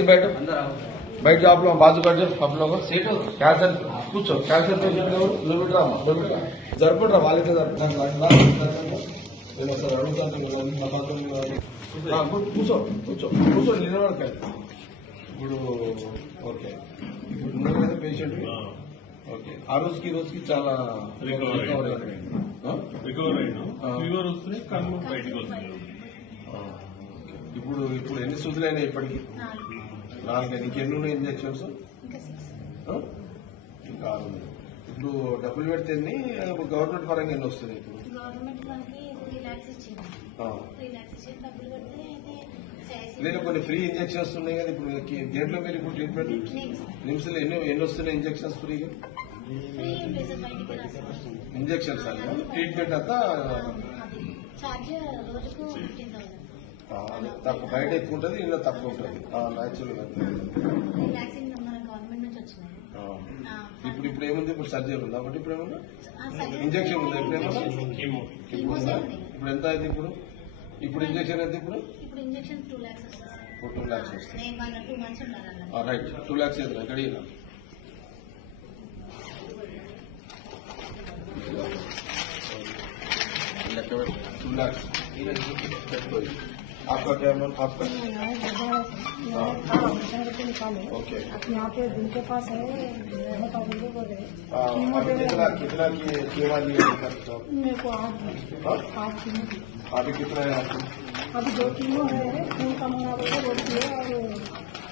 कुर्सी बैठो बैठ जाओ आप लोग बाजू बैठ जाओ आप लोग कैंसर కూర్చో క్యాన్సర్ పేషెంట్ జరుపురా వాళ్ళకి కూర్చో కూర్చో కూర్చో నిలబడకాయ ఇప్పుడు ఓకే ఇప్పుడు పేషెంట్ ఓకే ఆ రోజుకి చాలా రికవర్ వస్తుంది కన్ను బయటకు వస్తుంది. ఇప్పుడు ఇప్పుడు ఎన్ని సూదులైనా ఇప్పటికి 4 ఇంకెన్ని ఉన్నాయి ఇంజక్షన్స్ ఇంకా ఇప్పుడు డబ్బులు పెడితే గవర్నమెంట్ పరంగా ఎన్ని వస్తున్నాయి ఇప్పుడు నేను కొన్ని ఫ్రీ ఇంజక్షన్స్ ఉన్నాయి కదా ఇప్పుడు దేంట్లో మీరు ఇప్పుడు ట్రీట్మెంట్ నిమ్స్ లో ఎన్ని వస్తున్నాయి ఇంజక్షన్స్ ఫ్రీగా ఇంజక్షన్స్ అని ట్రీట్మెంట్ అంతా తక్కువ బయట ఎక్కువ ఉంటుంది ఇంట్లో తక్కువ ఉంటుంది న్యాచురల్ ఇప్పుడు ఏముంది ఇప్పుడు సర్జరీ ఉంది కాబట్టి ఇప్పుడు ఏమన్నా ఇంజక్షన్ ఉంది ఇప్పుడు ఏమన్నా ఇప్పుడు ఎంత అయింది ఇప్పుడు ఇంజక్షన్ అయితే ఇప్పుడు 2 lakhs వస్తుంది రైట్ 2 lakhs అయితే అడిగినా $2 lakhs आपका क्या नाम आपका ओके यहाँ पे जिनके पास है कितना कीमा लिया मेरे को 8 कीमो अभी कितना है आपको अभी 2 कीमो है खून का मंगा बोले वो दिए और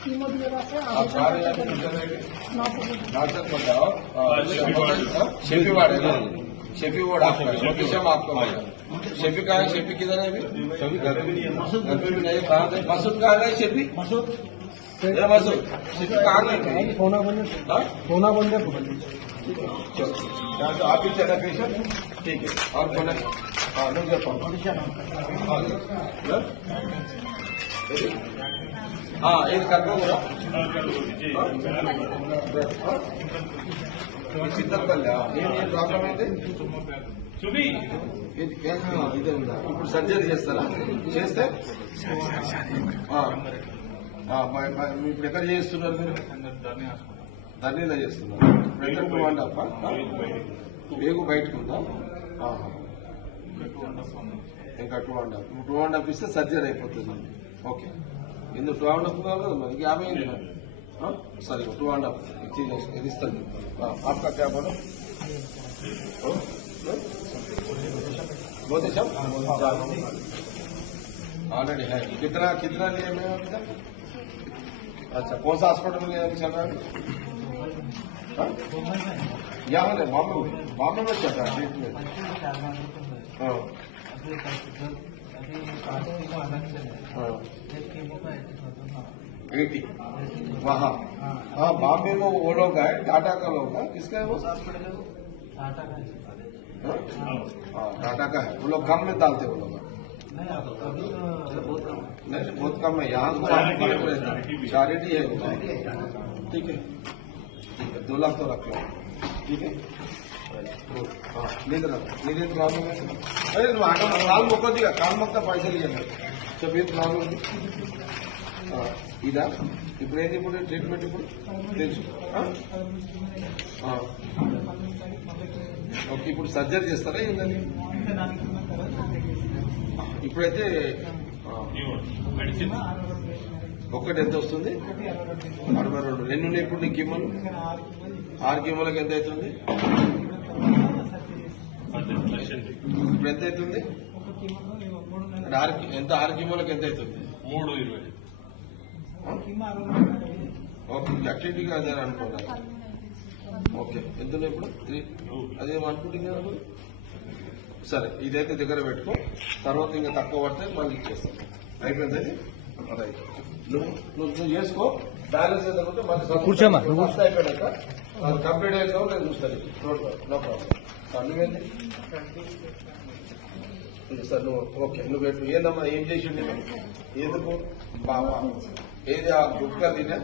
कीमो दिएगा से आप नाटक बताओ शेफी वार्ड है ना शेफी वार्ड आपका लोकेशन आपका शेफी कहाँ है शेफी किधर है अभी घर पे भी नहीं कहाँ है मसूद कहाँ है शेफी मसूद शेफी कहाँ गए होना बंद आप ही चला पेशेंट ठीक है और कौन है हाँ एक कर दो చిత్తపల్లి ఏం ప్రాబ్లం అయితే ఇదే ఉందా ఇప్పుడు సర్జరీ చేస్తారా చేస్తే ఇప్పుడు ఎక్కడ చేస్తున్నారు మీరు ధర్నీలో చేస్తున్నారు ఇప్పుడు ఎక్కడ 2.5 వేగు బయటకు ఉందా ఇంకా 2.5 ఇస్తే సర్జరీ అయిపోతుంది ఓకే ఇందుకు 2.5 కావాలి కదా మరి 50 सॉरी 2.5 ఇది ఇస్తాను आपका क्या बोलो बहुत अच्छा ऑलरेडी है कितना लिए मैं अभी तक अच्छा कौन सा हॉस्पिटल में चल रहा है यहाँ है बॉम्बे में चल रहा है ट्रीटमेंट एटी वहाँ हाँ बॉम्बे में वो लोग है टाटा का लोग है किसका है वो टाटा का है वो लोग कम में डालते वो लोग नहीं बहुत कम है यहाँ तो चैरिटी है ठीक है 2 लाख तो रख लो ठीक है नहीं प्रॉब्लम है अरे काल मोक दिया काल मोक्ता पैसा लिया जब ये प्रॉब्लम ఇదా ఇప్పుడు ఏంటి ఇప్పుడు ట్రీట్మెంట్ ఇప్పుడు తెలుసు ఓకే ఇప్పుడు సర్జరీ చేస్తారా ఏంటని ఇప్పుడైతే ఒక్కటి ఎంత వస్తుంది 62 ఎన్ని ఉన్నాయి ఇప్పుడు నీ కీమోలు 6 కీమోలకు ఎంత అవుతుంది ఇప్పుడు ఎంత అవుతుంది ఎంత 6 కీమోలకు ఎంత అవుతుంది 320 ఓకే యాక్టివిటీగా అదే అనుకోవాలి ఓకే ఎంత ఇప్పుడు 3 అదేం అనుకుంటున్నారు సరే ఇదైతే దగ్గర పెట్టుకో తర్వాత ఇంకా తక్కువ పడితే మళ్ళీ ఇచ్చేస్తాం అయిపోయింది రైట్ నువ్వు చేసుకో బ్యాలెన్స్ ఏదంటే మళ్ళీ కూర్చోమా అయిపోయాక కంప్లీట్ అయ్యాక నేను చూస్తాను నో ప్రాబ్లం నువ్వేంది సార్ నువ్వు ఓకే నువ్వు పెట్టు ఏందమ్మా ఏం చేసిండు ఎందుకు బాబా ఏది ఆ గుట్కా తినా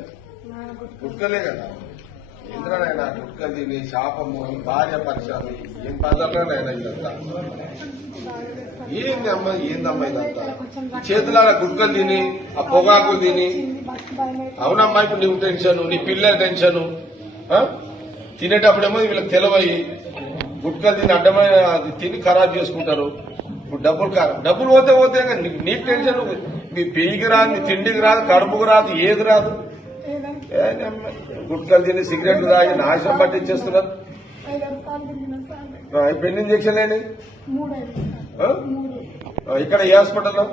గుట్కలే కదా ఇంద్రనైనా గుట్కలు తిని శాపము భార్య పరిచయం ఏం పద్ధతిలోనైనా ఇదంతా ఏందమ్మా ఇదంతా చేతులారా గుట్కలు తిని ఆ పొగాకులు తిని అవునమ్మా ఇప్పుడు నువ్వు టెన్షన్ నీ పిల్లల టెన్షన్ తినేటప్పుడేమో వీళ్ళకి తెలవయి గుట్కలు తిని అడ్డమైన అది తిని ఖరాబ్ చేసుకుంటారు. ఇప్పుడు డబ్బులు పోతే నీకు టెన్షన్ మీ పెయికి రాదు, నీ తిండికి రాదు, కడుపుకు రాదు, ఏది రాదు. గుట్కలు తిని సిగరెట్లు తాగి నాశనం పట్టించేస్తున్నారు. ఇప్పుడు ఎన్ని ఇంజక్షన్ లేని ఇక్కడ ఏ హాస్పిటల్లో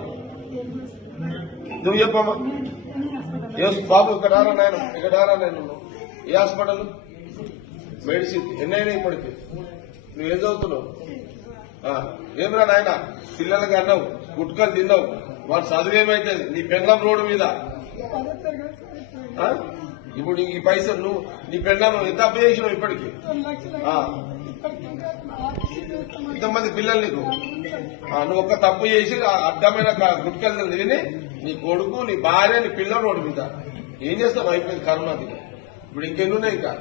నువ్వు చెప్పమ్మా బాబు ఇక్కడ రారా నేను ఏ హాస్పిటల్ మెడిసిన్ ఎన్నైనా ఇప్పటికి నువ్వేం చదువుతున్నావు? ఏమిరా నాయన పిల్లలకి అన్నావు గుట్కలు తిన్నావు వాడు చదువేమైతుంది నీ పెళ్ళం రోడ్డు మీద. ఇప్పుడు ఈ పైసలు నువ్వు నీ పెళ్ళం ఎంత అప్పు చేసినావు ఇప్పటికి? ఇంతమంది పిల్లలు నీకు నువ్వు ఒక్క తప్పు చేసి అడ్డమైన గుట్కలు తిని నీ కొడుకు నీ భార్య నీ పిల్లల రోడ్డు మీద ఏం చేస్తావు? అయిపోయింది కరోనాది. ఇప్పుడు ఇంకెన్నున్నాయి ఇంకా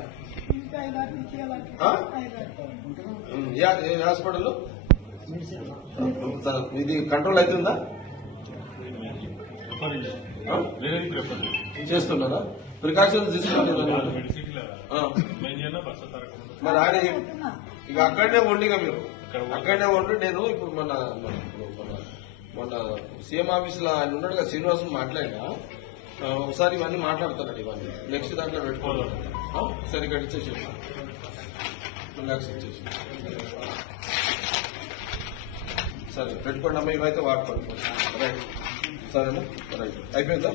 హాస్పిటల్ ఇది కంట్రోల్ అవుతుందా? చేస్తున్నారా? ప్రికాషన్స్ తీసుకుంటున్నారా? మరి ఆయన ఇక అక్కడనే వండిగా మీరు అక్కడనే వండి. నేను ఇప్పుడు మొన్న సీఎం ఆఫీస్ లో ఆయన ఉన్నాడు కదా శ్రీనివాసం మాట్లాడినా ఒకసారి ఇవన్నీ మాట్లాడుతున్నాడు. ఇవన్నీ నెక్స్ట్ దాంట్లో పెట్టుకోవాలి. సరే ఇక్కడ ఇచ్చేసి 2 lakhs ఇచ్చేసి సరే పెట్టుకోండి అమ్మా. ఇవైతే వాడుకోండి. రైట్ సరేనా? రైట్ అయిపోయిందా?